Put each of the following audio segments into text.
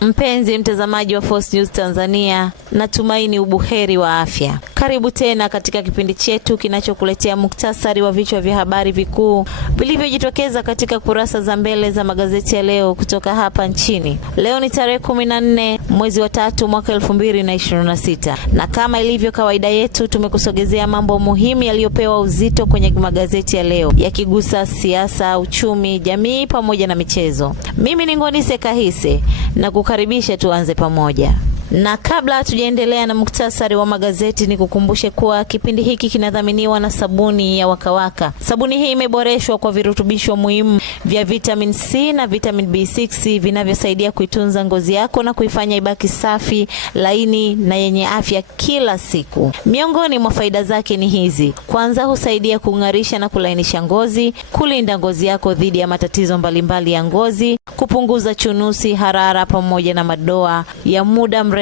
Mpenzi mtazamaji wa Force News Tanzania, natumaini ubuheri wa afya. Karibu tena katika kipindi chetu kinachokuletea muktasari wa vichwa vya habari vikuu vilivyojitokeza katika kurasa za mbele za magazeti ya leo kutoka hapa nchini. Leo ni tarehe 14 mwezi wa 3 mwaka 2026. Na kama ilivyo kawaida yetu, tumekusogezea mambo muhimu yaliyopewa uzito kwenye magazeti ya leo, yakigusa siasa, uchumi, jamii pamoja na michezo. Mimi ni Ngonise Kahise na kukaribisha tuanze pamoja. Na kabla hatujaendelea na muktasari wa magazeti, ni kukumbushe kuwa kipindi hiki kinadhaminiwa na sabuni ya Wakawaka. Sabuni hii imeboreshwa kwa virutubisho muhimu vya vitamin C na vitamin B6 vinavyosaidia kuitunza ngozi yako na kuifanya ibaki safi, laini na yenye afya kila siku. Miongoni mwa faida zake ni hizi. Kwanza, husaidia kung'arisha na kulainisha ngozi, kulinda ngozi yako dhidi ya matatizo mbalimbali ya ngozi, kupunguza chunusi, harara pamoja na madoa ya muda mrefu.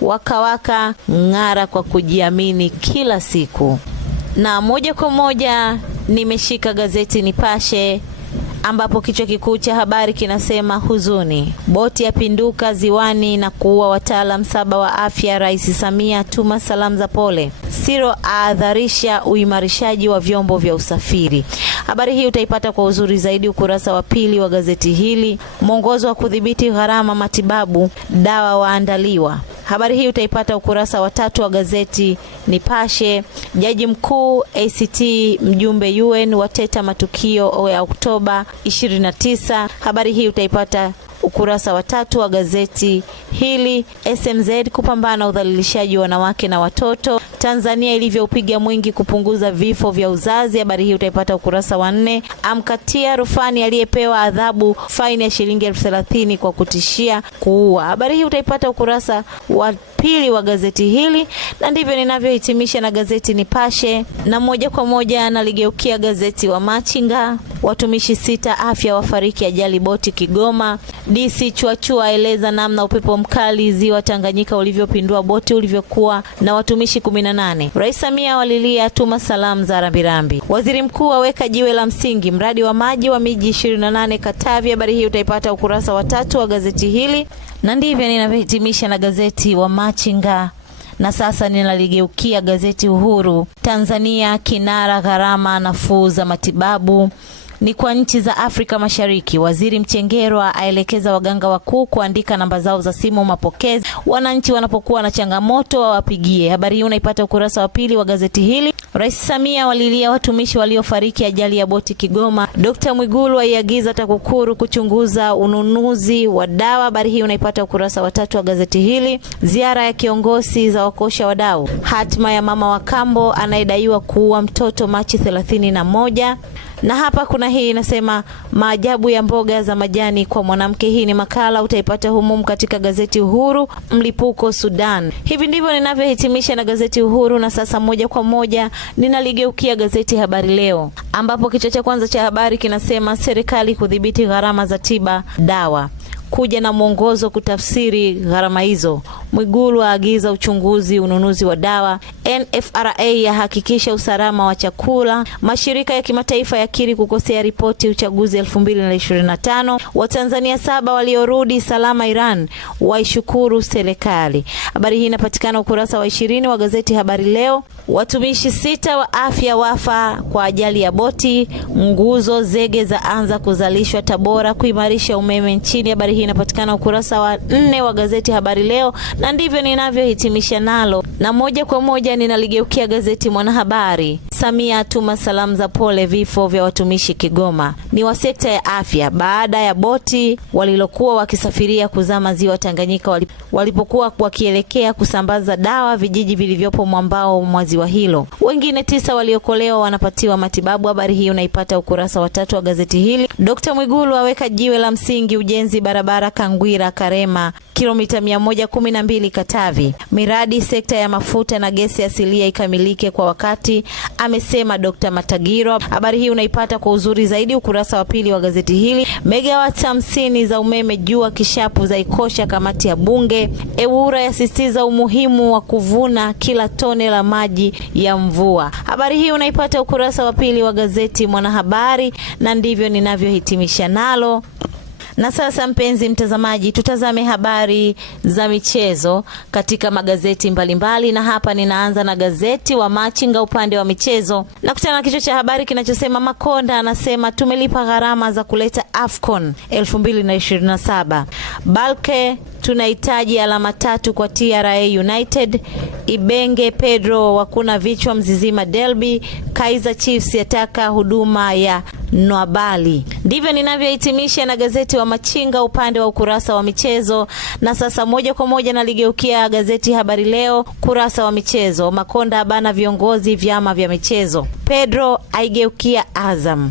Wakawaka, ng'ara kwa kujiamini kila siku. Na moja kwa moja nimeshika gazeti Nipashe, ambapo kichwa kikuu cha habari kinasema huzuni, boti yapinduka ziwani na kuua wataalam 7 wa afya, Rais Samia tuma salamu za pole, Siro aadharisha uimarishaji wa vyombo vya usafiri. Habari hii utaipata kwa uzuri zaidi ukurasa wa pili wa gazeti hili. Mwongozo wa kudhibiti gharama matibabu, dawa waandaliwa. Habari hii utaipata ukurasa wa 3 wa gazeti Nipashe. Jaji mkuu ACT mjumbe UN wateta matukio ya Oktoba 29. Habari hii utaipata ukurasa wa 3 wa gazeti hili. SMZ kupambana udhalilishaji wa wanawake na watoto, Tanzania ilivyoupiga mwingi kupunguza vifo vya uzazi. Habari hii utaipata ukurasa wa 4. Amkatia rufani aliyepewa adhabu faini ya shilingi 30,000 kwa kutishia kuua. Habari hii utaipata ukurasa wa pili wa gazeti hili. Na ndivyo ninavyohitimisha na gazeti Nipashe, na moja kwa moja naligeukia gazeti wa Machinga. Watumishi 6 afya wafariki ajali boti Kigoma. DC Chuachua aeleza namna upepo mkali ziwa Tanganyika ulivyopindua boti ulivyokuwa na watumishi 18. Rais Samia walilia tuma salamu za rambirambi. Waziri mkuu aweka jiwe la msingi mradi wa maji wa miji 28 Katavi. Habari hii utaipata ukurasa wa 3 wa gazeti hili. Na ndivyo ninavyohitimisha na gazeti wa Machinga. Na sasa ninaligeukia gazeti Uhuru. Tanzania kinara gharama nafuu za matibabu ni kwa nchi za Afrika Mashariki. Waziri Mchengerwa aelekeza waganga wakuu kuandika namba zao za simu mapokezi, wananchi wanapokuwa na changamoto wawapigie. Habari hii unaipata ukurasa wa pili wa gazeti hili. Rais Samia walilia watumishi waliofariki ajali ya boti Kigoma. Dr. Mwigulu aiagiza TAKUKURU kuchunguza ununuzi wa dawa. Habari hii unaipata ukurasa wa 3 wa gazeti hili. Ziara ya kiongozi za wakosha wadau. Hatima ya mama wa kambo anayedaiwa kuua mtoto Machi 31. Na hapa kuna hii inasema maajabu ya mboga za majani kwa mwanamke. Hii ni makala utaipata humu katika gazeti Uhuru. Mlipuko Sudan. Hivi ndivyo ninavyohitimisha na gazeti Uhuru. Na sasa moja kwa moja ninaligeukia gazeti Habari Leo, ambapo kichwa cha kwanza cha habari kinasema serikali kudhibiti gharama za tiba dawa, kuja na mwongozo kutafsiri gharama hizo. Mwigulu aagiza uchunguzi ununuzi wa dawa. NFRA yahakikisha usalama wa chakula. Mashirika ya kimataifa yakiri kukosea ripoti uchaguzi 2025. Watanzania 7 waliorudi salama Iran waishukuru serikali. Habari hii inapatikana ukurasa wa 20 wa gazeti Habari Leo. Watumishi 6 wa afya wafa kwa ajali ya boti. Nguzo zege za anza kuzalishwa Tabora kuimarisha umeme nchini. Habari hii inapatikana ukurasa wa 4 wa gazeti Habari Leo. Na ndivyo ninavyohitimisha nalo. Na moja kwa moja ninaligeukia gazeti Mwanahabari. Samia atuma salamu za pole vifo vya watumishi Kigoma. Ni wa sekta ya afya baada ya boti walilokuwa wakisafiria kuzama ziwa Tanganyika walipokuwa wakielekea kusambaza dawa vijiji vilivyopo mwambao mwa ziwa hilo. Wengine 9 waliokolewa wanapatiwa matibabu. Habari hii unaipata ukurasa wa 3 wa gazeti hili. Dr. Mwigulu aweka jiwe la msingi ujenzi barabara Kangwira Karema kilomita 112 Katavi. Miradi sekta ya mafuta na gesi asilia ikamilike kwa wakati, amesema Dr. Matagiro. Habari hii unaipata kwa uzuri zaidi ukurasa wa pili wa gazeti hili. Megawati 50 za umeme jua kishapu za ikosha kamati ya bunge. EWURA yasisitiza umuhimu wa kuvuna kila tone la maji ya mvua. Habari hii unaipata ukurasa wa pili wa gazeti Mwanahabari. Na ndivyo ninavyohitimisha nalo. Na sasa mpenzi mtazamaji, tutazame habari za michezo katika magazeti mbalimbali, na hapa ninaanza na gazeti wa Machinga upande wa michezo. Na kutana na kichwa cha habari kinachosema Makonda anasema tumelipa gharama za kuleta AFCON 2027. Balke tunahitaji alama 3 kwa TRA United. Ibenge Pedro wakuna vichwa Mzizima Derby. Kaizer Chiefs yataka huduma ya Nwabali. Ndivyo ninavyohitimisha na gazeti wa Machinga upande wa ukurasa wa michezo. Na sasa moja kwa moja naligeukia gazeti Habari Leo kurasa wa michezo. Makonda abana viongozi vyama vya michezo. Pedro aigeukia Azam.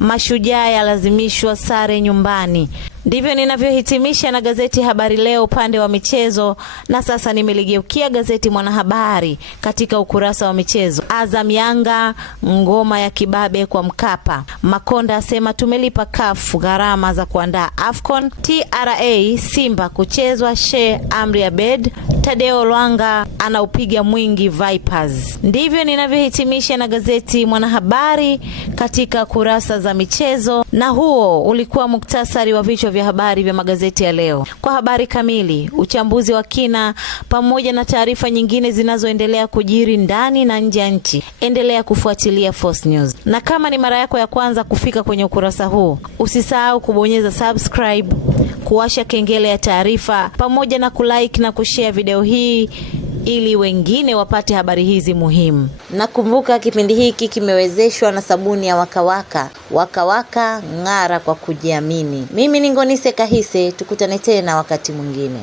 Mashujaa yalazimishwa sare nyumbani. Ndivyo ninavyohitimisha na gazeti Habari Leo upande wa michezo. Na sasa nimeligeukia gazeti Mwanahabari katika ukurasa wa michezo. Azam Yanga ngoma ya kibabe kwa Mkapa. Makonda asema tumelipa CAF gharama za kuandaa AFCON. TRA Simba kuchezwa Sheikh Amri Abed. Tadeo Lwanga anaupiga mwingi Vipers. Ndivyo ninavyohitimisha na gazeti Mwanahabari katika kurasa za michezo. Na huo ulikuwa muktasari wa vichwa vya habari vya magazeti ya leo. Kwa habari kamili, uchambuzi wa kina pamoja na taarifa nyingine zinazoendelea kujiri ndani na nje ya nchi, endelea kufuatilia Force News. Na kama ni mara yako ya kwanza kufika kwenye ukurasa huu, usisahau kubonyeza subscribe, kuwasha kengele ya taarifa pamoja na kulike na kushare video hii ili wengine wapate habari hizi muhimu. Nakumbuka kipindi hiki kimewezeshwa na sabuni ya Wakawaka. Wakawaka, ng'ara kwa kujiamini. Mimi ni Ngonise Kahise, tukutane tena wakati mwingine.